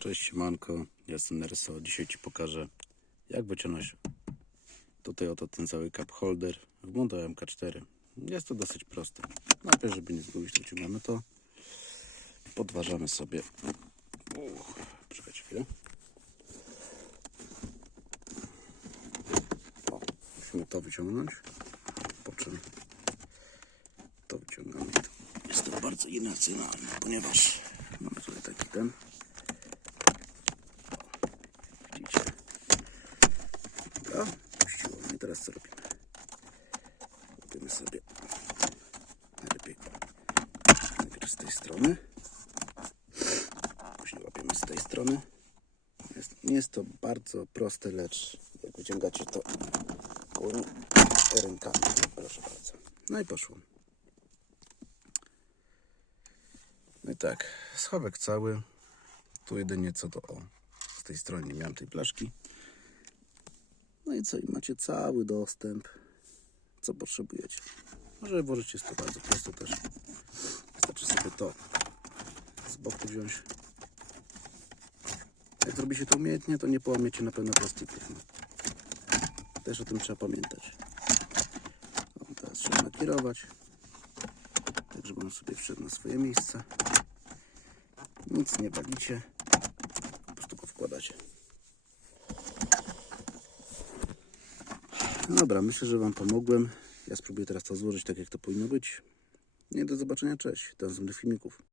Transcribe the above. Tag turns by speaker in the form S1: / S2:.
S1: Cześć, manko, ja jestem Nerso. Dzisiaj Ci pokażę, jak wyciągnąć tutaj oto ten cały cup holder w Mondo MK4. Jest to dosyć proste. Najpierw, żeby nie zgubić, wyciągamy to. Podważamy sobie. Uch, czekajcie chwilę. O, musimy to wyciągnąć. Po czym to wyciągamy. Jest to bardzo irracjonalne, ponieważ mamy tutaj taki ten. Dobra, puściło. No teraz co robimy? Robimy sobie najlepiej najpierw z tej strony. Później łapiemy z tej strony. Jest, nie jest to bardzo proste, lecz jak wyciągacie to gołymi rękami. Proszę bardzo. No i poszło. No i tak, schowek cały. Tu jedynie co to o, z tej strony nie miałem tej blaszki. No i co, i macie cały dostęp, co potrzebujecie. Może włożyć jest to bardzo prosto też. Wystarczy sobie to z boku wziąć. Jak zrobicie to umiejętnie, to nie połamiecie na pewno plastików. No. Też o tym trzeba pamiętać. O, teraz trzeba nakierować, tak żeby on sobie wszedł na swoje miejsce. Nic nie walicie, po prostu go wkładacie. No dobra, myślę, że Wam pomogłem. Ja spróbuję teraz to złożyć tak, jak to powinno być. Nie do zobaczenia, cześć. Do następnych filmików.